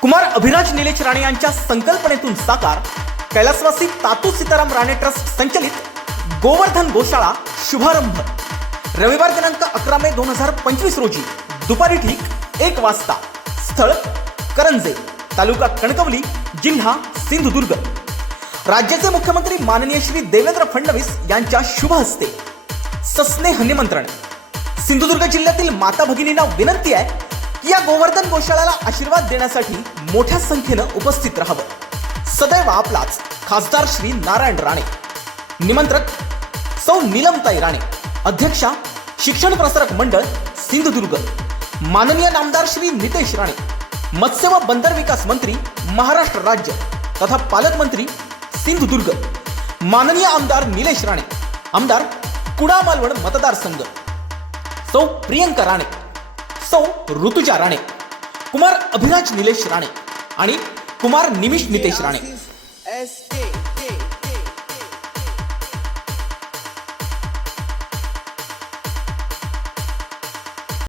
कुमार अभिराज निलेश राणे यांच्या संकल्पनेतून साकार कैलासवासी तातू सीताराम राणे ट्रस्ट संचलित गोवर्धन गोशाळा शुभारंभ. रविवार दिनांक अकरा मे दोन हजार पंचवीस रोजी दुपारी ठीक एक वाजता स्थळ करंजे तालुका कणकवली जिल्हा सिंधुदुर्ग. राज्याचे मुख्यमंत्री माननीय श्री देवेंद्र फडणवीस यांच्या शुभ हस्ते सस्नेह निमंत्रण. सिंधुदुर्ग जिल्ह्यातील माता भगिनींना विनंती आहे या गोवर्धन गोशाळाला आशीर्वाद देण्यासाठी मोठ्या संख्येनं उपस्थित राहावं. सदैव आपलाच खासदार श्री नारायण राणे. निमंत्रक सौ नीलमताई राणे. अध्यक्षा शिक्षण प्रसारक मंडळ सिंधुदुर्ग. माननीय नामदार श्री नितेश राणे. मत्स्य व बंदर विकास मंत्री महाराष्ट्र राज्य तथा पालकमंत्री सिंधुदुर्ग. माननीय आमदार निलेश राणे. आमदार कुडा मालवण मतदारसंघ. सौ प्रियंका राणे. सौ ऋतुजा राणे कुमार अभिराज निलेश राणे आणि कुमार निमिष नितेश राणे. S K